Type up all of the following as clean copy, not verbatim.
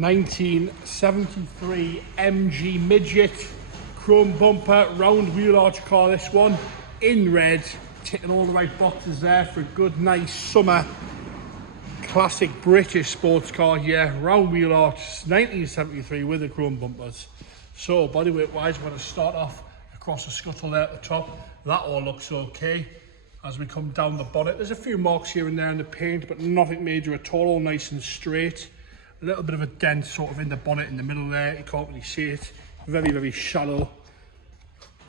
1973 MG Midget, chrome bumper, round wheel arch car, this one, in red, ticking all the right boxes there for a good, nice summer classic British sports car here, round wheel arch, 1973 with the chrome bumpers. So bodyweight wise, we're going to start off across the scuttle there at the top. That all looks okay. As we come down the bonnet, there's a few marks here and there in the paint, but nothing major at all nice and straight. A little bit of a dent sort of in the bonnet in the middle there, you can't really see it. Very, very shallow.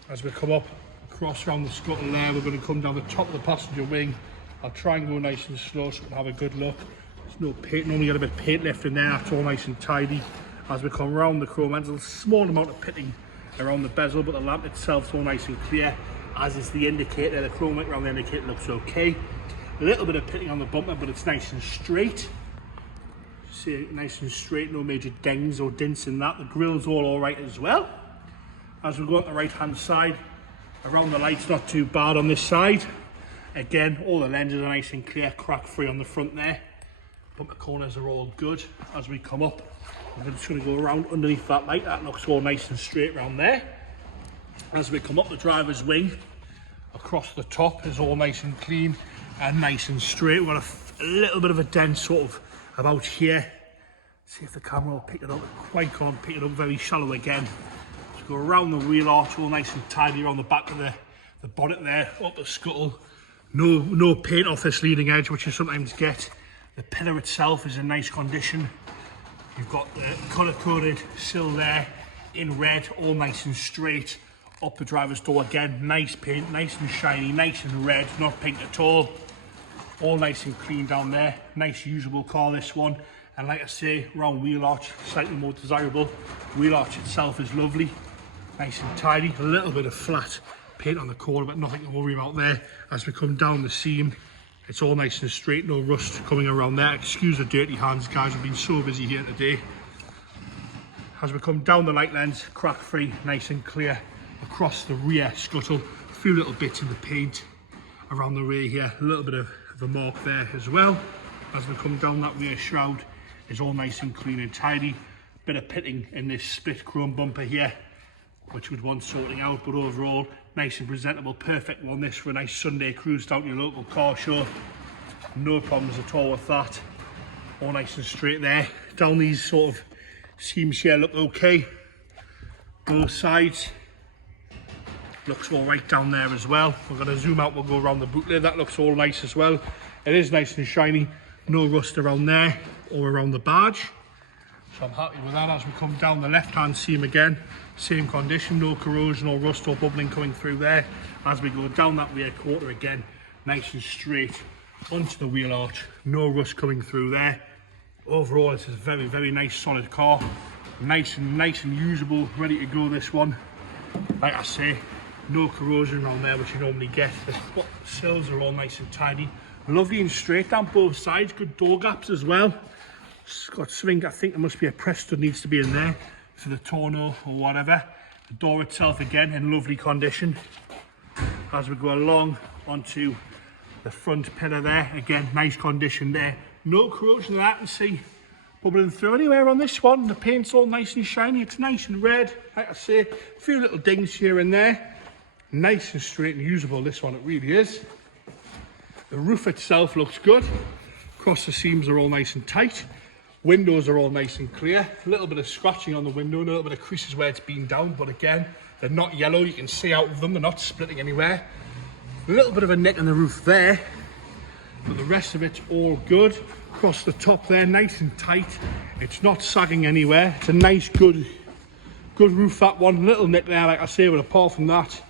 As we come up across around the scuttle there, we're going to come down the top of the passenger wing. I'll try and go nice and slow so we can have a good look. There's no paint, normally get a bit of paint left in there, that's all nice and tidy. As we come around the chrome ends, a small amount of pitting around the bezel, but the lamp itself is all nice and clear, as is the indicator. The chrome light around the indicator looks okay. A little bit of pitting on the bumper, but it's nice and straight. See it nice and straight, no major dings or dints in that. The grill's all alright as well. As we go on the right hand side, around the lights not too bad on this side. Again, all the lenses are nice and clear, crack free on the front there. Bumper corners are all good. As we come up, I'm just going to go around underneath that light. That looks all nice and straight around there. As we come up the driver's wing, across the top is all nice and clean and nice and straight. We've got a little bit of a dent sort of about here. See if the camera will pick it up. Quite can't pick it up, very shallow again. Just go around the wheel arch, all nice and tidy around the back of the bonnet there, up the scuttle. No paint off this leading edge, which you sometimes get. The pillar itself is in nice condition. You've got the colour-coded sill there in red, all nice and straight. Up the driver's door again, nice paint, nice and shiny, nice and red, not pink at all. All nice and clean down there. Nice usable car, this one. And like I say, round wheel arch, slightly more desirable. Wheel arch itself is lovely, nice and tidy. A little bit of flat paint on the corner, but nothing to worry about there. As we come down the seam, it's all nice and straight, no rust coming around there. Excuse the dirty hands, guys, we've been so busy here today. As we come down the light lens, crack free, nice and clear. Across the rear scuttle, a few little bits in the paint around the rear here, a little bit of a mark there as well. As we come down that rear shroud, is all nice and clean and tidy. Bit of pitting in this split chrome bumper here, which would want sorting out, but overall nice and presentable. Perfect one this for a nice Sunday cruise down to your local car show. No problems at all with that. All nice and straight there. Down these sort of seams here look okay. Both sides looks all right down there as well. We're going to zoom out, we'll go around the boot lid. That looks all nice as well. It is nice and shiny, no rust around there or around the badge, so I'm happy with that. As we come down the left hand seam again, same condition, no corrosion or rust or bubbling coming through there. As we go down that rear quarter again, nice and straight onto the wheel arch, no rust coming through there. Overall, this is a very, very nice solid car, nice and usable, ready to go, this one. Like I say, no corrosion around there, which you normally get. The sills are all nice and tidy, lovely and straight down both sides. Good door gaps as well. It's got something, I think there must be a press stud needs to be in there for the tonneau or whatever. The door itself again in lovely condition. As we go along onto the front pillar there, again nice condition there. No corrosion that I can see bubbling through anywhere on this one. The paint's all nice and shiny, it's nice and red. Like I say, a few little dings here and there. Nice and straight and usable, this one, it really is. The roof itself looks good. Across the seams are all nice and tight. Windows are all nice and clear. A little bit of scratching on the window, a little bit of creases where it's been down, but again, they're not yellow, you can see out of them, they're not splitting anywhere. A little bit of a nick in the roof there, but the rest of it's all good. Across the top there, nice and tight. It's not sagging anywhere. It's a nice, good roof, that one. Little nick there, like I say, but apart from that,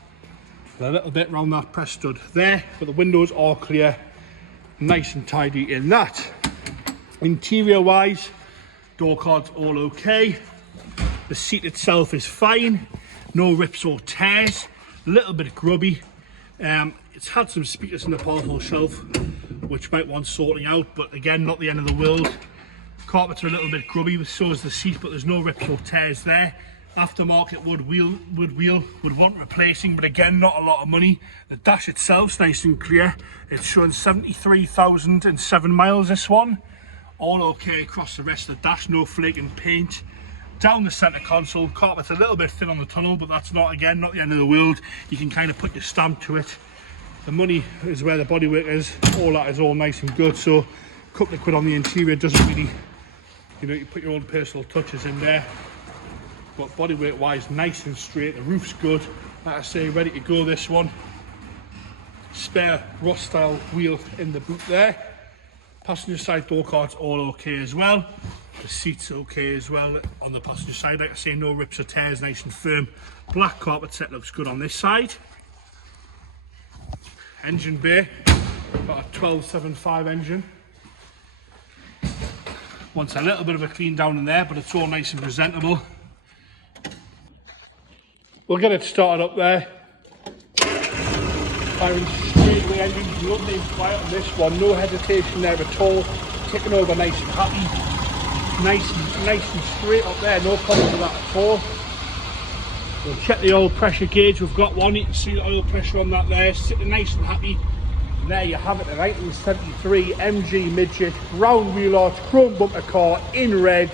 a little bit around that press stud there, but the windows are clear, nice and tidy in that. Interior wise, door cards all okay. The seat itself is fine, no rips or tears. A little bit grubby. It's had some speakers in the parcel shelf, which might want sorting out, but again, not the end of the world. Carpets are a little bit grubby, so is the seat, but there's no rips or tears there. Aftermarket wood wheel would want replacing, but again, not a lot of money. The dash itself's nice and clear. It's showing 73,007 miles, this one, All okay across the rest of the dash, no flaking paint. Down the centre console, carpet's a little bit thin on the tunnel, but that's not the end of the world. You can kind of put your stamp to it. The money is where the bodywork is. All that is all nice and good. So a couple of quid on the interior doesn't really, you know, you put your own personal touches in there. But bodywork wise, nice and straight. The roof's good. Like I say, ready to go this one. Spare rust style wheel in the boot there. Passenger side door cards all okay as well. The seats okay as well on the passenger side. Like I say, no rips or tears, nice and firm. Black carpet set looks good on this side. Engine bay, got a 1275 engine. Wants a little bit of a clean down in there, but it's all nice and presentable. We'll get it started up there. Firing straight away, engine lovely and quiet on this one, no hesitation there at all. Ticking over nice and happy. Nice and straight up there, no problem with that at all. We'll check the oil pressure gauge, we've got one, you can see the oil pressure on that there, sitting nice and happy. And there you have it, the 1973 MG Midget, round wheel arch, chrome bumper car in red.